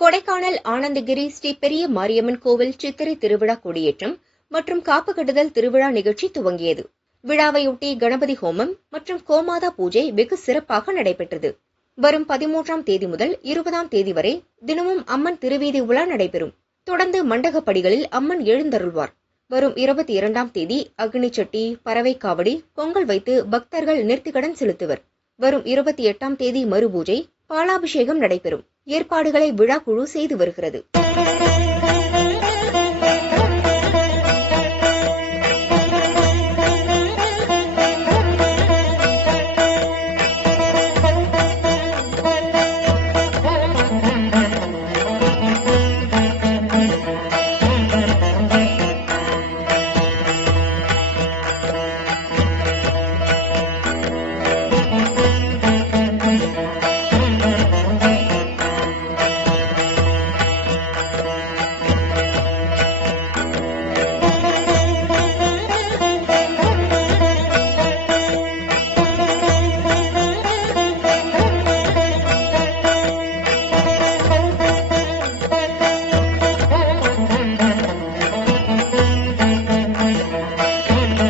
கொடைக்கானல் ஆனந்தகிரி ஸ்ரீ பெரிய மாரியம்மன் கோவில் சித்திரை திருவிழா கொடியேற்றம் மற்றும் காப்பு கட்டுதல் திருவிழா நிகழ்ச்சி துவங்கியது. விழாவையொட்டி கணபதி ஹோமம் மற்றும் கோமாதா பூஜை வெகு சிறப்பாக நடைபெற்றது. வரும் 13ஆம் தேதி முதல் 20ஆம் தேதி வரை தினமும் அம்மன் திருவீதி உலா நடைபெறும். தொடர்ந்து மண்டகப்படிகளில் அம்மன் எழுந்தருள்வார். வரும் 22ஆம் தேதி அக்னிச்சட்டி, பறவை காவடி, பொங்கல் வைத்து பக்தர்கள் நேர்த்திக்கடன் செலுத்துவர். வரும் 28ஆம் தேதி மறுபூஜை, பாலாபிஷேகம் நடைபெறும். ஏற்பாடுகளை விழாக்குழு செய்து வருகிறது.